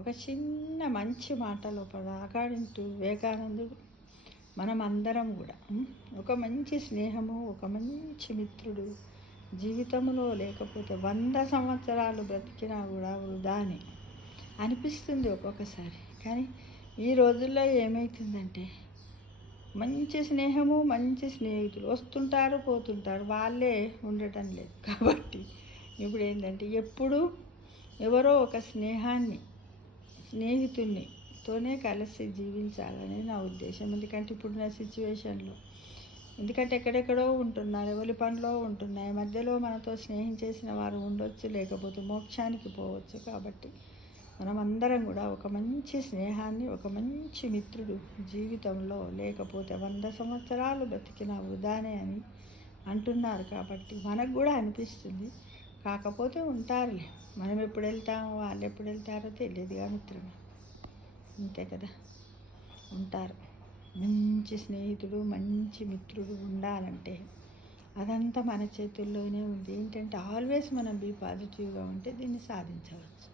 ఒక చిన్న మంచి మాట లోపల అకార్డింగ్ వివేకానందుడు మనం అందరం కూడా ఒక మంచి స్నేహము, ఒక మంచి మిత్రుడు జీవితంలో లేకపోతే 100 సంవత్సరాలు బ్రతికినా కూడా వృధాని అనిపిస్తుంది ఒక్కొక్కసారి. కానీ ఈ రోజుల్లో ఏమవుతుందంటే మంచి స్నేహము, మంచి స్నేహితులు వస్తుంటారు పోతుంటారు, వాళ్ళే ఉండటం లేదు. కాబట్టి ఇప్పుడు ఏంటంటే ఎప్పుడూ ఎవరో ఒక స్నేహితునితోనే కలిసి జీవించాలని నా ఉద్దేశం. ఎందుకంటే ఇప్పుడున్న సిచ్యువేషన్లో, ఎందుకంటే ఎక్కడెక్కడో ఉంటున్నారు, ఎవరి పనిలో ఉంటున్నాయి, మధ్యలో మనతో స్నేహం చేసిన వారు ఉండొచ్చు, లేకపోతే మోక్షానికి పోవచ్చు. కాబట్టి మనం అందరం కూడా ఒక మంచి స్నేహాన్ని, ఒక మంచి మిత్రుడు జీవితంలో లేకపోతే 100 సంవత్సరాలు బ్రతికిన వృధానే అని అంటున్నారు. కాబట్టి మనకు కూడా అనిపిస్తుంది. కాకపోతే ఉంటారులే, మనం ఎప్పుడు వెళ్తామో వాళ్ళు ఎప్పుడు వెళ్తారో తెలియదుగా మిత్రమా, అంతే కదా, ఉంటారు. మంచి స్నేహితుడు, మంచి మిత్రుడు ఉండాలంటే అదంతా మన చేతుల్లోనే ఉంది. ఏంటంటే ఆల్వేస్ మనం బీ పాజిటివ్గా ఉంటే దీన్ని సాధించవచ్చు.